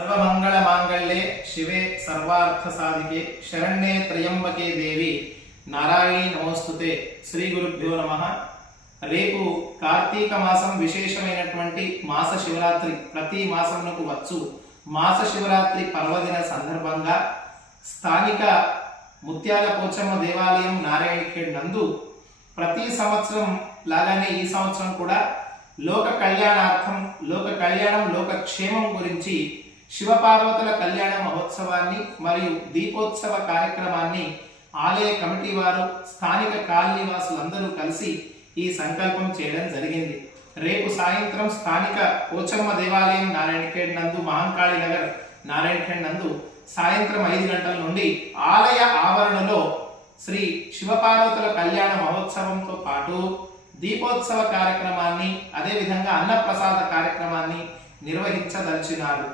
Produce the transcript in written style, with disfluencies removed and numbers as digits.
सर्वमंगल मांगल्ये शिवे सर्वार्थ साधिके शरण्ये त्र्यंबके देवी नारायणी नमोस्तुते। श्री गुरुभ्यो नमः। రేపు కార్తీక మాసం విశేషమైనటువంటి మాస శివరాత్రి ప్రతి మాసమునకు వచ్చు మాస శివరాత్రి పర్వదిన సందర్భంగా స్థానిక ముత్యాల పోచమ్మ దేవాలయం నారాయణఖేడ్ నందు ప్రతి సంవత్సరం లాగానే ఈ సంవత్సరం కూడా లోక కళ్యాణార్థం లోక కళ్యాణం లోక క్షేమం గురించి శివపార్వతుల కళ్యాణ మహోత్సవాన్ని మరియు దీపోత్సవ కార్యక్రమాన్ని ఆలయ కమిటీ వారు స్థానిక కాలనీవాసులందరూ కలిసి ఈ సంకల్పం చేయడం జరిగింది। రేపు సాయంత్రం స్థానిక పోచమ్మ దేవాలయం నారాయణఖేడ్ నందు మహంకాళి నగర్ నారాయణఖేడ్ నందు సాయంత్రం 5 గంటల నుండి ఆలయ ఆవరణలో శ్రీ శివపార్వతుల కళ్యాణ మహోత్సవంతో పాటు దీపోత్సవ కార్యక్రమాన్ని అదే విధంగా అన్నప్రసాద కార్యక్రమాన్ని నిర్వహించదలిచినారు।